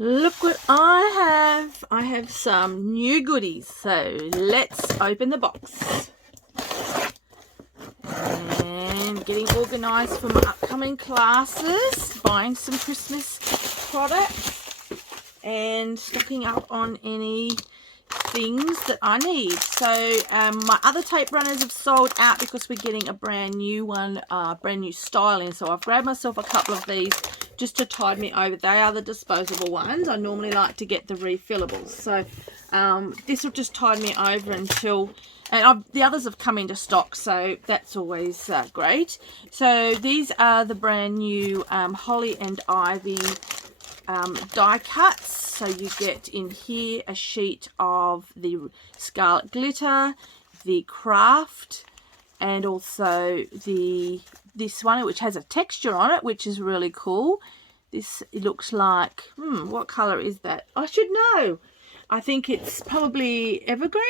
Look what I have. I have some new goodies. So let's open the box. And getting organised for my upcoming classes. Buying some Christmas products. And stocking up on any things that I need. So my other tape runners have sold out because we're getting a brand new one, brand new styling. So I've grabbed myself a couple of these just to tide me over. They are the disposable ones. I normally like to get the refillables. So this will just tide me over until, and the others have come into stock, so that's always great. So these are the brand new Holly and Ivy die cuts. So you get in here a sheet of the Scarlet Glitter, the Craft, and also this one, which has a texture on it, which is really cool. This, it looks like, what colour is that? I should know. I think it's probably evergreen.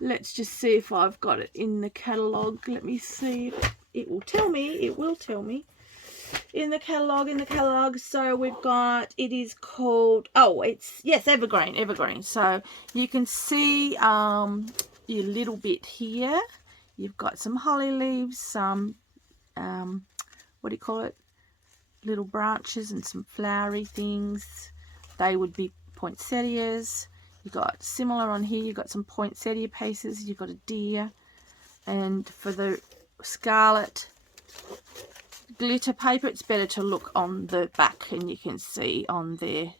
Let's just see if I've got it in the catalogue. Let me see. It will tell me. It will tell me. In the catalogue, so we've got, it is called, oh, it's, yes, evergreen. So you can see your little bit here. You've got some holly leaves, some what do you call it, little branches, and some flowery things. They would be poinsettias. You've got similar on here. You've got some poinsettia pieces. You've got a deer. And for the Scarlet Glitter paper, it's better to look on the back, and you can see on there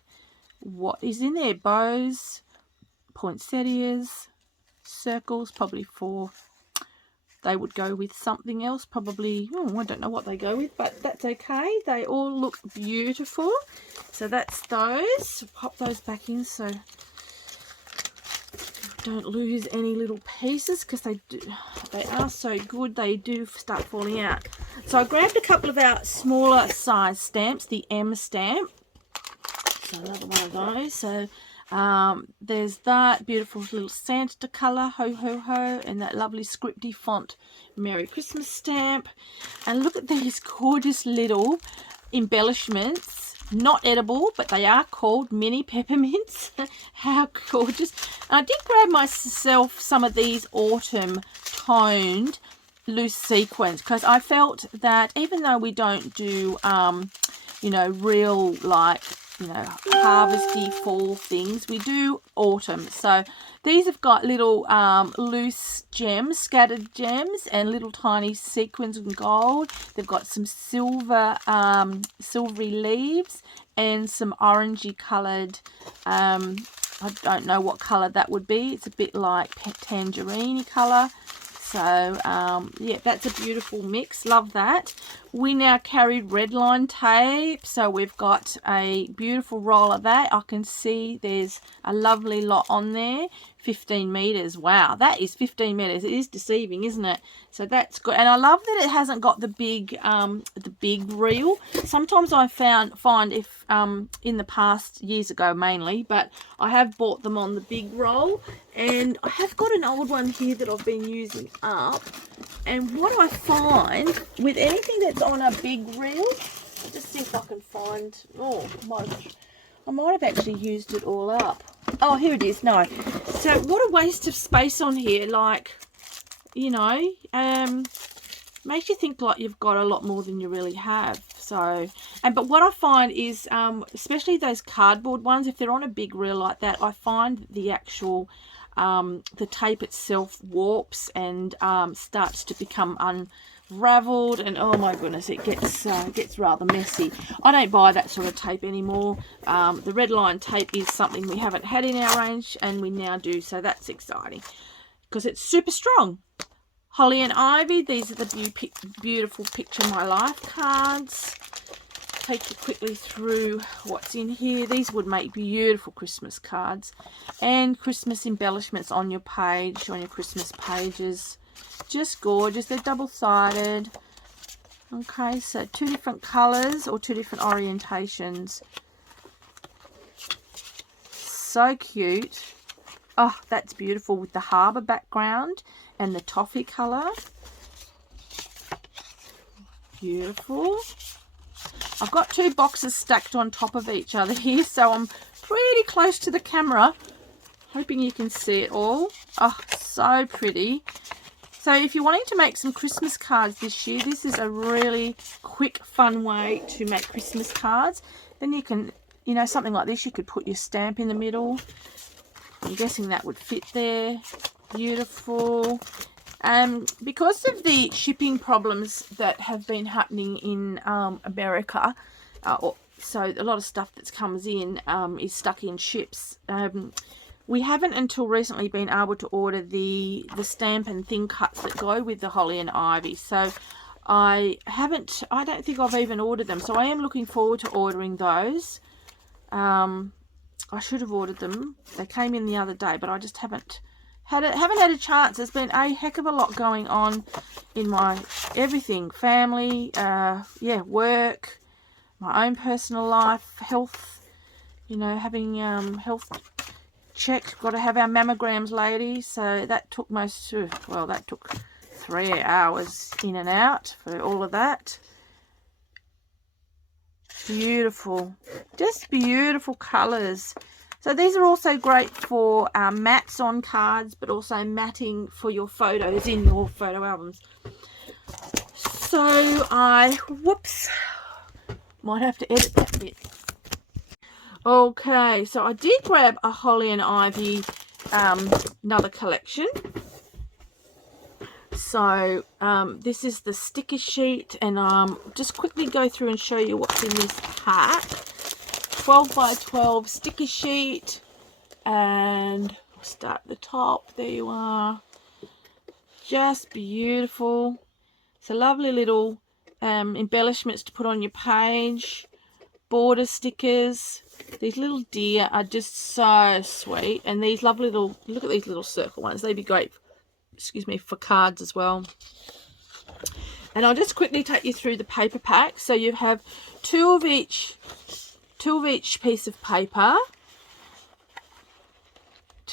what is in there. Bows, poinsettias, circles, probably for, they would go with something else, probably, I don't know what they go with, but that's okay. They all look beautiful. So that's those. Pop those back in so don't lose any little pieces, because they are so good, they do start falling out. So I grabbed a couple of our smaller size stamps, the M stamp. So another one of those. So there's that beautiful little Santa colour, ho ho ho, and that lovely scripty font Merry Christmas stamp. And look at these gorgeous little embellishments. Not edible, but they are called mini peppermints. How gorgeous. And I did grab myself some of these autumn toned loose sequins, because I felt that even though we don't do you know, real, like, you know, harvesty fall things, we do autumn. So these have got little loose gems, scattered gems, and little tiny sequins and gold. They've got some silver, silvery leaves, and some orangey coloured, I don't know what colour that would be. It's a bit like tangerine colour. So yeah, that's a beautiful mix. Love that. We now carried Redline Tape, so we've got a beautiful roll of that. I can see there's a lovely lot on there. 15 meters. Wow, that is 15 meters. It is deceiving, isn't it? So that's good. And I love that it hasn't got the big reel. Sometimes I find if in the past, years ago mainly, but I have bought them on the big roll, and I have got an old one here that I've been using up. And what I find with anything that's on a big reel, I'll just see if I can find, I might have actually used it all up. Oh, here it is. No. So what a waste of space on here. Like, you know, makes you think like you've got a lot more than you really have. So, but what I find is, especially those cardboard ones, if they're on a big reel like that, I find the actual, the tape itself warps and starts to become unraveled, and oh my goodness, it gets rather messy. I don't buy that sort of tape anymore. The Redline Tape is something we haven't had in our range, and we now do, so that's exciting because it's super strong. Holly and Ivy, these are the beautiful Picture My Life cards. Take you quickly through what's in here. These would make beautiful Christmas cards and Christmas embellishments on your page, on your Christmas pages. Just gorgeous. They're double-sided. Okay, so 2 different colours or 2 different orientations. So cute. Oh, that's beautiful with the harbour background and the toffee colour. Beautiful. I've got 2 boxes stacked on top of each other here, so I'm pretty close to the camera, hoping you can see it all. Oh, so pretty. So if you're wanting to make some Christmas cards this year, this is a really quick, fun way to make Christmas cards. Then you can, you know, something like this, you could put your stamp in the middle. I'm guessing that would fit there. Beautiful. Because of the shipping problems that have been happening in America, so a lot of stuff that comes in is stuck in ships. We haven't until recently been able to order the stamp and thin cuts that go with the holly and ivy. So I don't think I've even ordered them. So I am looking forward to ordering those. I should have ordered them. They came in the other day, but I just haven't had a chance. There's been a heck of a lot going on in my everything, family, work, my own personal life, health, you know, having health check. Got to have our mammograms, ladies. So that took that took 3 hours in and out for all of that. Beautiful, just beautiful colors. So these are also great for mats on cards, but also matting for your photos in your photo albums. So might have to edit that bit. Okay, so I did grab a holly and ivy, another collection. So this is the sticker sheet, and just quickly go through and show you what's in this pack. 12 by 12 sticker sheet, and I'll start at the top. There you are. Just beautiful. It's a lovely little embellishments to put on your page. Border stickers. These little deer are just so sweet, and these lovely little, look at these little circle ones. They'd be great, for cards as well. And I'll just quickly take you through the paper pack. So you have two of each piece of paper.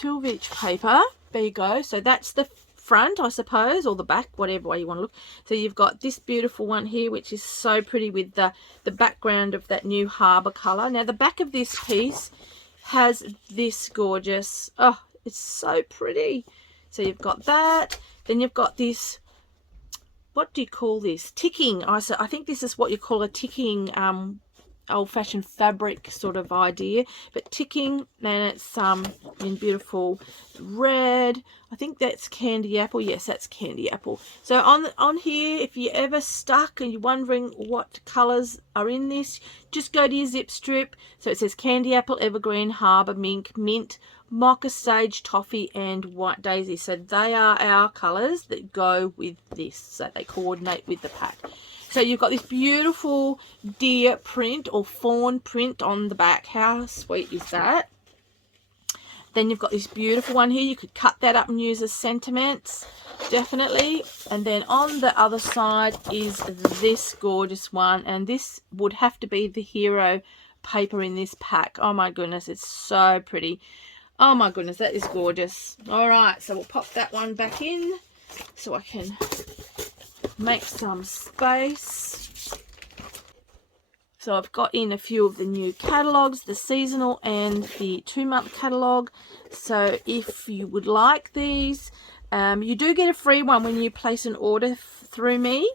There you go. So that's the front, I suppose, or the back, whatever way you want to look. So you've got this beautiful one here, which is so pretty with the background of that new harbour colour. Now the back of this piece has this gorgeous, oh, it's so pretty. So you've got that. Then you've got this, what do you call this? Ticking. I think this is what you call a ticking old-fashioned fabric sort of idea, but ticking, and it's in beautiful red. I think that's candy apple. Yes, that's candy apple. So on here, if you're ever stuck and you're wondering what colors are in this, just go to your zip strip. So it says candy apple, evergreen, harbour, mink, mint, mocha, sage, toffee, and white daisy. So they are our colors that go with this, so they coordinate with the pack. So you've got this beautiful deer print or fawn print on the back. How sweet is that? Then you've got this beautiful one here. You could cut that up and use as sentiments, definitely. And then on the other side is this gorgeous one. And this would have to be the hero paper in this pack. Oh my goodness, it's so pretty. Oh my goodness, that is gorgeous. All right, so we'll pop that one back in so I can make some space. So I've got in a few of the new catalogs, the seasonal and the 2-month catalog. So if you would like these, you do get a free one when you place an order through me.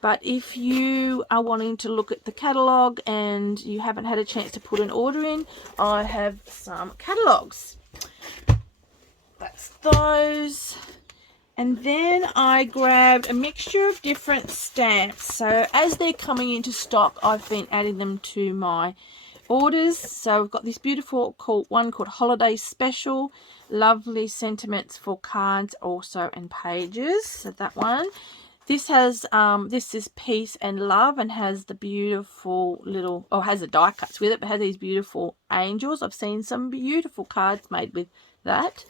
But if you are wanting to look at the catalog and you haven't had a chance to put an order in, I have some catalogs. That's those. And then I grabbed a mixture of different stamps. So as they're coming into stock, I've been adding them to my orders. So I've got this beautiful one called Holiday Special. Lovely sentiments for cards also and pages. So that one. This has this is Peace and Love, and has the beautiful little, has the die cuts with it, but has these beautiful angels. I've seen some beautiful cards made with that.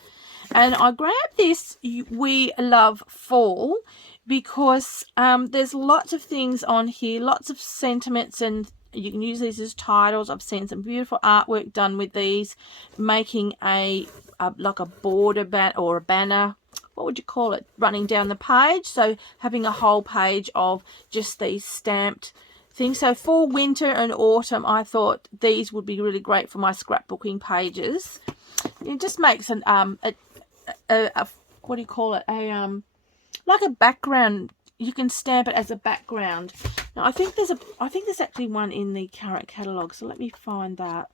And I grabbed this We Love Fall because there's lots of things on here, lots of sentiments, and you can use these as titles. I've seen some beautiful artwork done with these, making like a border or a banner. What would you call it? Running down the page. So having a whole page of just these stamped thing. So for winter and autumn, I thought these would be really great for my scrapbooking pages. It just makes an what do you call it? Like a background. You can stamp it as a background. Now I think there's actually one in the current catalogue. So let me find that.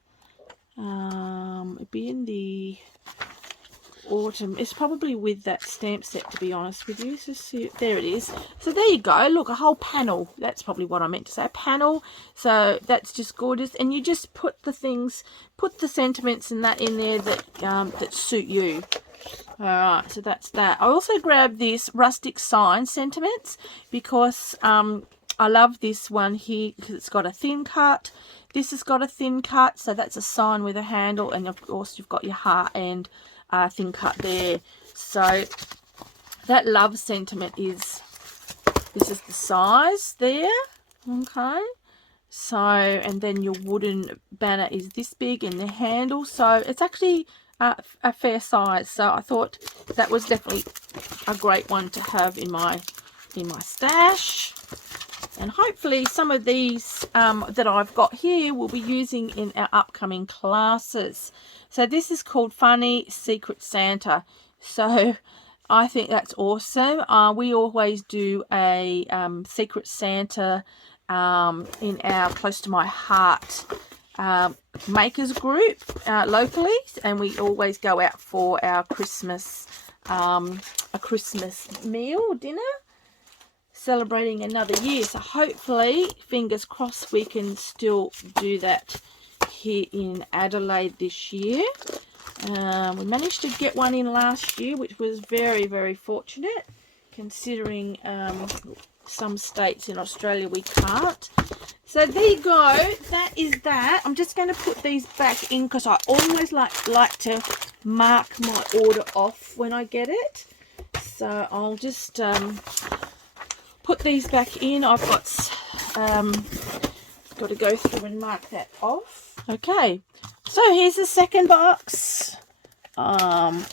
It'd be in the autumn. It's probably with that stamp set, to be honest with you. So see, there it is. So there you go. Look, a whole panel. That's probably what I meant to say, a panel. So that's just gorgeous. And you just put the things, put the sentiments and that in there that that suit you. All right, so that's that. I also grabbed this Rustic sign sentiments because I love this one here because it's got a thin cut. This has got a thin cut, so that's a sign with a handle, and of course you've got your heart and thin cut there. So that love sentiment is, this is the size there, okay. So, and then your wooden banner is this big and the handle, so it's actually a fair size. So I thought that was definitely a great one to have in my stash. And hopefully some of these that I've got here will be using in our upcoming classes. So this is called Funny Secret Santa. So I think that's awesome. We always do a Secret Santa in our Close to My Heart makers group locally, and we always go out for our Christmas a Christmas meal dinner, celebrating another year. So hopefully, fingers crossed, we can still do that here in Adelaide this year. We managed to get one in last year, which was very, very fortunate, considering some states in Australia we can't. So there you go. That is that. I'm just going to put these back in because I always like to mark my order off when I get it. So I'll just put these back in. I've got to go through and mark that off. Okay, so here's the second box. I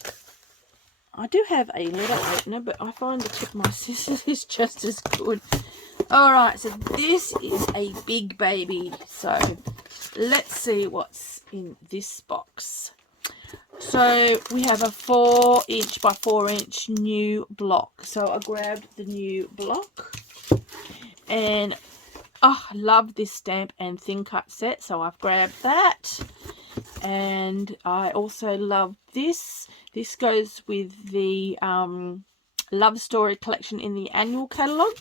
do have a letter opener, but I find the tip of my scissors is just as good. Alright, so this is a big baby. So let's see what's in this box. So we have a 4" by 4" new block. So I grabbed the new block, and I love this stamp and thin cut set, so I've grabbed that. And I also love this. This goes with the Love Story collection in the annual catalogue.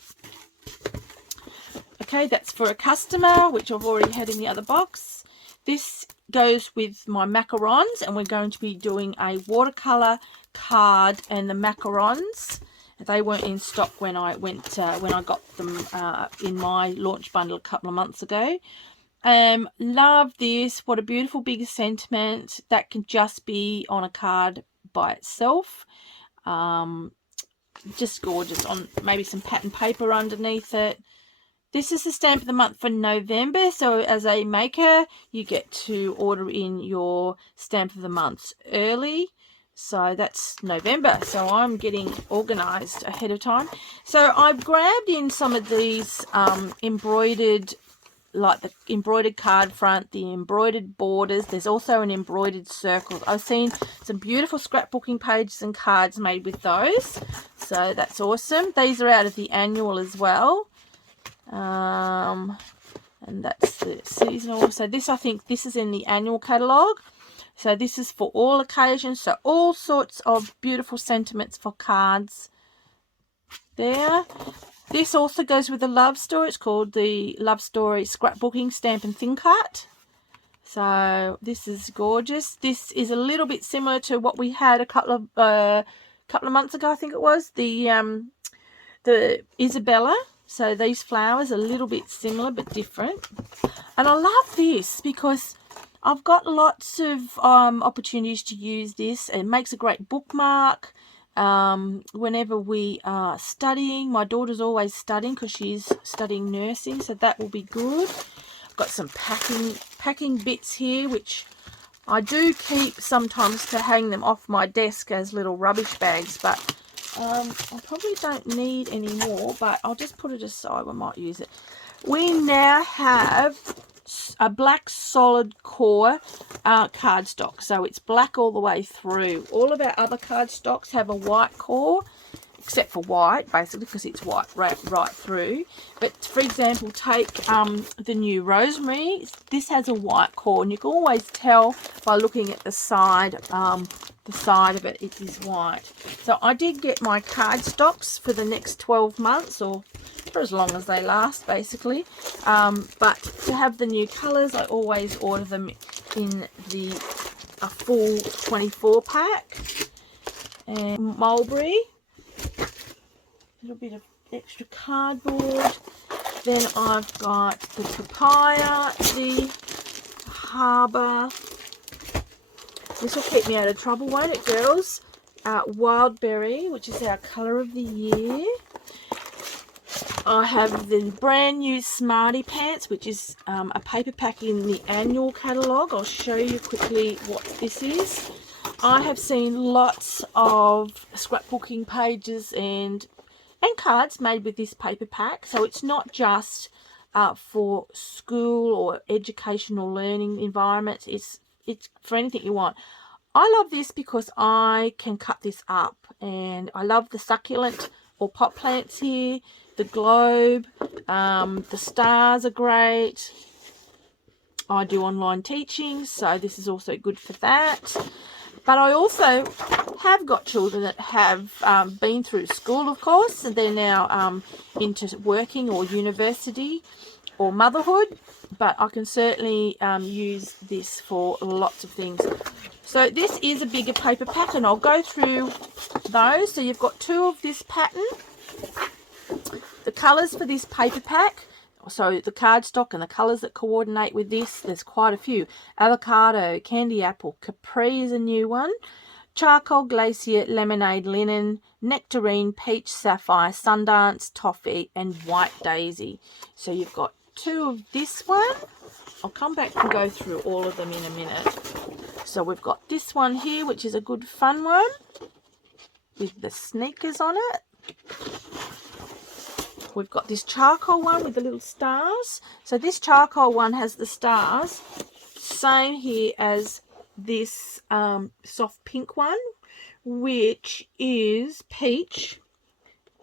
Okay, that's for a customer, which I've already had in the other box. This goes with my macarons, and we're going to be doing a watercolor card and the macarons. They weren't in stock when I got them in my launch bundle a couple of months ago. Love this. What a beautiful big sentiment that can just be on a card by itself. Just gorgeous, on maybe some pattern paper underneath it. This is the stamp of the month for November, so as a maker you get to order in your stamp of the month early. So that's November, so I'm getting organized ahead of time. So I've grabbed in some of these embroidered, like the embroidered card front, the embroidered borders. There's also an embroidered circle. I've seen some beautiful scrapbooking pages and cards made with those, so that's awesome. These are out of the annual as well. And that's the seasonal. So this, I think this is in the annual catalogue. So this is for all occasions. So all sorts of beautiful sentiments for cards there. This also goes with the Love Story. It's called the Love Story Scrapbooking Stamp and Thin Cut. So this is gorgeous. This is a little bit similar to what we had a couple of months ago, I think it was, the Isabella. So these flowers are a little bit similar but different. And I love this because I've got lots of opportunities to use this. It makes a great bookmark whenever we are studying. My daughter's always studying because she's studying nursing, so that will be good. I've got some packing bits here, which I do keep sometimes to hang them off my desk as little rubbish bags, but I probably don't need any more, but I'll just put it aside. We might use it. we now have a black solid core cardstock. So it's black all the way through. All of our other cardstocks have a white core, except for white, basically, because it's white right through. But for example, take the new Rosemary. This has a white core, and you can always tell by looking at the side of it, it is white. So I did get my cardstocks for the next 12 months, or for as long as they last, basically. But to have the new colours, I always order them in a full 24 pack. And mulberry. A little bit of extra cardboard. Then I've got the papaya, the harbour. This will keep me out of trouble, won't it, girls? Wild berry, which is our colour of the year. I have the brand new Smarty Pants, which is a paper pack in the annual catalogue. I'll show you quickly what this is. I have seen lots of scrapbooking pages and cards made with this paper pack, so it's not just for school or educational learning environments. It's for anything you want. I love this because I can cut this up, and I love the succulent or pot plants here, the globe, the stars are great. I do online teaching, so this is also good for that. But I also have got children that have been through school, of course, and they're now into working or university or motherhood. But I can certainly use this for lots of things. So this is a bigger paper pack, and I'll go through those. So you've got 2 of this pattern. The colours for this paper pack, so the cardstock and the colours that coordinate with this, there's quite a few. Avocado, candy apple, capri is a new one. Charcoal, glacier, lemonade, linen, nectarine, peach, sapphire, sundance, toffee, and white daisy. So you've got 2 of this one. I'll come back and go through all of them in a minute. So we've got this one here, which is a good fun one with the sneakers on it. We've got this charcoal one with the little stars. So this charcoal one has the stars. Same here as this soft pink one, which is peach,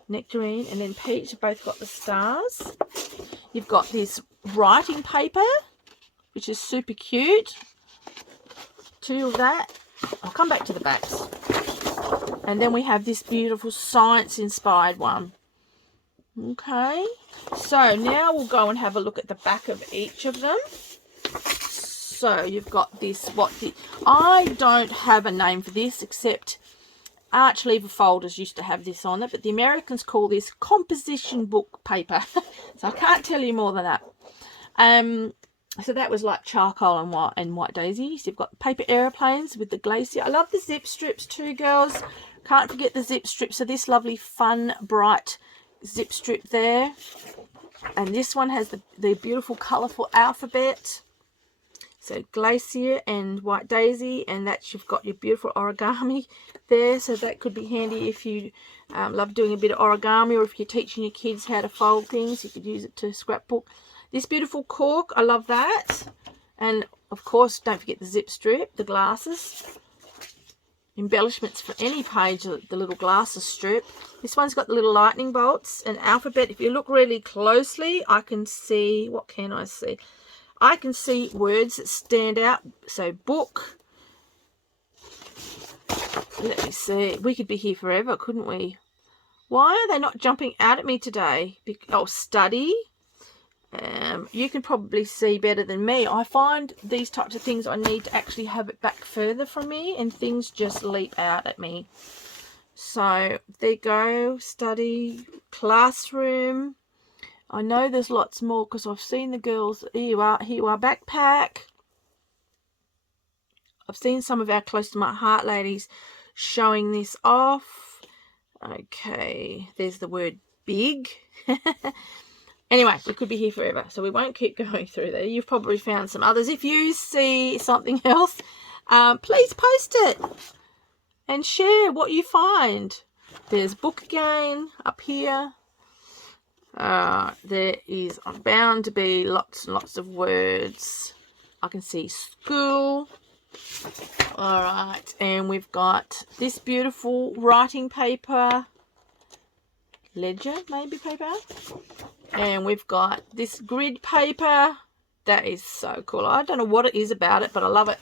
nectarine, and then peach. They've both got the stars. You've got this writing paper, which is super cute. 2 of that. I'll come back to the backs. And then we have this beautiful science-inspired one. Okay, so now we'll go and have a look at the back of each of them. So you've got this, I don't have a name for this, except Arch Lever Folders used to have this on it, but the Americans call this composition book paper. So I can't tell you more than that. So that was like charcoal and white daisy. So you've got paper aeroplanes with the glacier. I love the zip strips too, girls. Can't forget the zip strips. So this lovely, fun, bright zip strip there. And this one has the beautiful, colourful alphabet. So glacier and white daisy, and that's, you've got your beautiful origami there. So that could be handy if you love doing a bit of origami, or if you're teaching your kids how to fold things, you could use it to scrapbook. This beautiful cork, I love that. And of course, don't forget the zip strip, the glasses. Embellishments for any page, the little glasses strip. This one's got the little lightning bolts and alphabet. If you look really closely, I can see, what can I see? I can see words that stand out. So book. Let me see. We could be here forever, couldn't we? Why are they not jumping out at me today? Oh, study. You can probably see better than me. I find these types of things, I need to actually have it back further from me, and things just leap out at me. So there you go. Study, classroom. I know there's lots more because I've seen the girls. Here you are, backpack. I've seen some of our close to my heart ladies showing this off. Okay, there's the word big. Anyway, we could be here forever, so we won't keep going through there. You've probably found some others. If you see something else, please post it and share what you find. There's book again up here. There is bound to be lots and lots of words. I can see school. All right, and we've got this beautiful writing paper, ledger maybe paper, and we've got this grid paper. That is so cool. I don't know what it is about it, but I love it.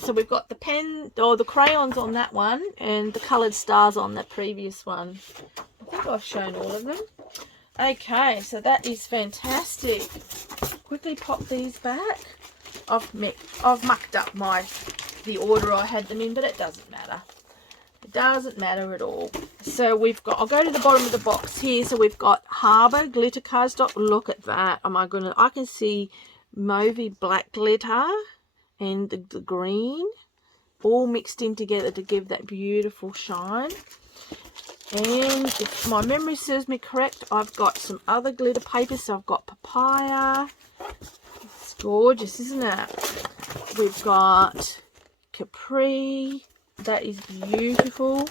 So we've got the pen or the crayons on that one and the coloured stars on the previous one. I think I've shown all of them. Okay, so that is fantastic. Quickly pop these back. I've mucked up the order I had them in, but it doesn't matter. It doesn't matter at all. So we've got, I'll go to the bottom of the box here. So we've got Harbour glitter cardstock. Look at that. Oh my goodness. I can see mauvey black glitter and the green all mixed in together to give that beautiful shine. And if my memory serves me correct, I've got some other glitter paper. So I've got papaya. It's gorgeous, isn't it? We've got capri. That is beautiful.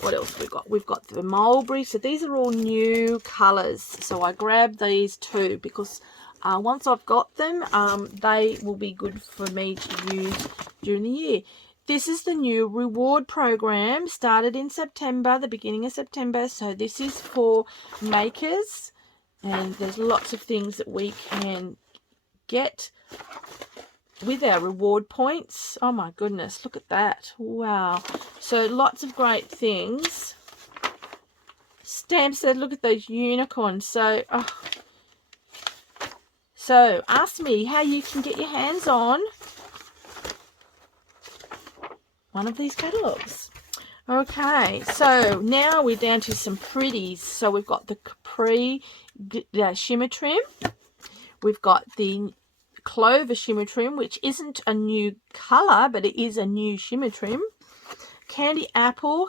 What else we've got? We've got the mulberry. So these are all new colours. So I grabbed these too because once I've got them, they will be good for me to use during the year. This is the new reward program, started in September, the beginning of September. So this is for makers, and there's lots of things that we can get with our reward points. Oh my goodness, look at that. Wow. So lots of great things. Stamp said, look at those unicorns. So, so ask me how you can get your hands on one of these catalogs. Okay, so now we're down to some pretties. So we've got the Capri shimmer trim. We've got the Clover shimmer trim, which isn't a new color, but it is a new shimmer trim. Candy apple.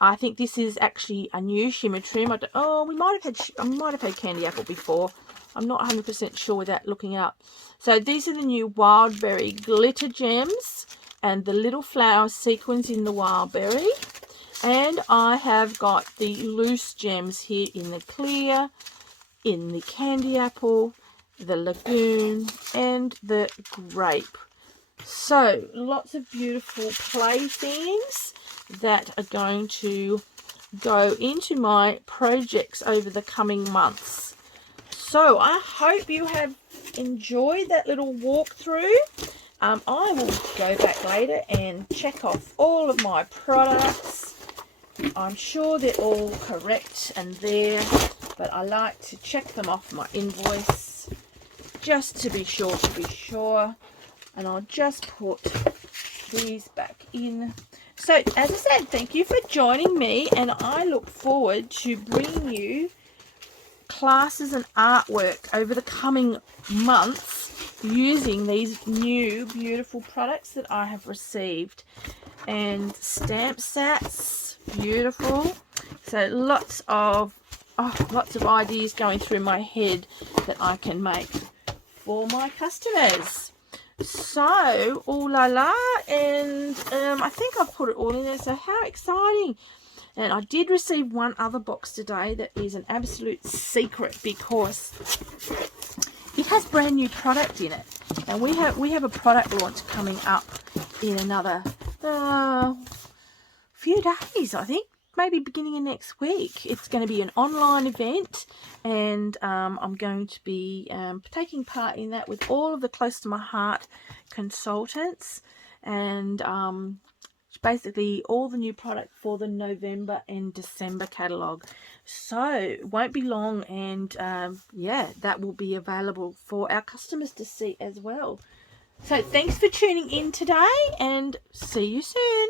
I think this is actually a new shimmer trim. I might have had candy apple before. I'm not 100% sure without looking up. So these are the new Wildberry glitter gems and the little flower sequins in the Wildberry. And I have got the loose gems here in the clear, in the candy apple, the lagoon, and the grape. So lots of beautiful playthings that are going to go into my projects over the coming months. So I hope you have enjoyed that little walkthrough. I will go back later and check off all of my products. I'm sure they're all correct and there, but I like to check them off my invoice just to be sure. And I'll just put these back in. So as I said, thank you for joining me, and I look forward to bringing you classes and artwork over the coming months using these new beautiful products that I have received. And stamp sets, beautiful. So lots of ideas going through my head that I can make for my customers. So, ooh la la, and I think I've put it all in there. So how exciting! And I did receive one other box today that is an absolute secret because it has brand new product in it, and we have a product launch coming up in another few days, I think. Maybe beginning of next week. It's going to be an online event, and I'm going to be taking part in that with all of the Close to My Heart consultants, and basically all the new product for the November and December catalogue. So it won't be long, and yeah, that will be available for our customers to see as well. So thanks for tuning in today, and see you soon.